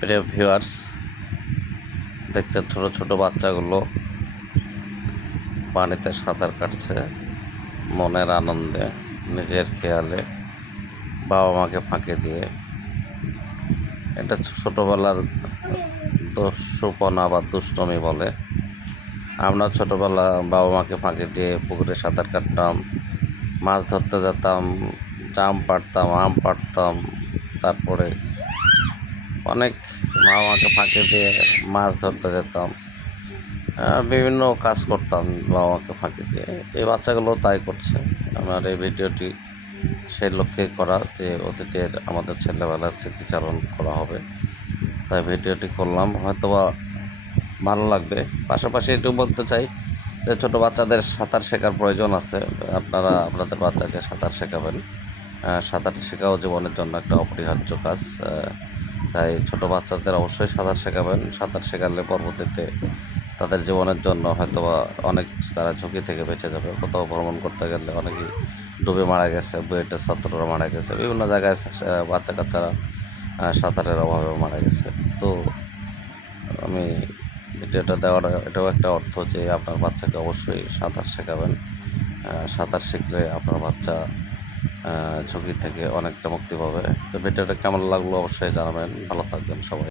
প্রিয় ভিউয়ার্স, দেখছেন ছোট ছোট বাচ্চাগুলো পানিতে সাঁতার কাটছে, মনের আনন্দে, নিজের খেয়ালে বাবা মাকে ফাঁকে দিয়ে। এটা ছোটোবেলার দস্যুপনা বা দুষ্টমি বলে। আমরা ছোটোবেলা বাবা মাকে ফাঁকে দিয়ে পুকুরে সাঁতার কাটতাম, মাছ ধরতে যেতাম, জাম পাড়তাম, আম পাড়তাম, তারপরে অনেক বাবা মাকে ফাঁকি দিয়ে মাছ ধরতে যেতাম। বিভিন্ন কাজ করতাম বাবা মাকে ফাঁকি দিয়ে। এই বাচ্চাগুলো তাই করছে। আমার এই ভিডিওটি সেই লক্ষ্যে করা যে অতীতের আমাদের ছেলেবেলার স্মৃতিচারণ করা হবে। তাই ভিডিওটি করলাম। হয়তোবা ভালো লাগবে। পাশাপাশি একটু বলতে চাই যে ছোটো বাচ্চাদের সাঁতার শেখার প্রয়োজন আছে। আপনারা আপনাদের বাচ্চাকে সাঁতার শেখাবেন। সাঁতার শেখাও জীবনের জন্য একটা অপরিহার্য কাজ। তাই ছোটো বাচ্চাদের অবশ্যই সাঁতার শেখাবেন। সাঁতার শেখালে পরবর্তীতে তাদের জীবনের জন্য হয়তো বা অনেক তারা ঝুঁকি থেকে বেঁচে যাবে। কোথাও ভ্রমণ করতে গেলে অনেকেই ডুবে মারা গেছে বুয়েটের ছাত্ররা মারা গেছে, বিভিন্ন জায়গায় বাচ্চা কাচ্চারা সাঁতারের অভাবে মারা গেছে। তো আমি এটা দেওয়ার, এটাও একটা অর্থ যে আপনার বাচ্চাকে অবশ্যই সাঁতার শেখাবেন। সাঁতার শিখলে আপনার বাচ্চা ঝুঁকি থেকে অনেক চমকতে পাবে তো ভিডিওটা কেমন লাগল অবশ্যই জানাবেন। ভালো থাকবেন সবাই।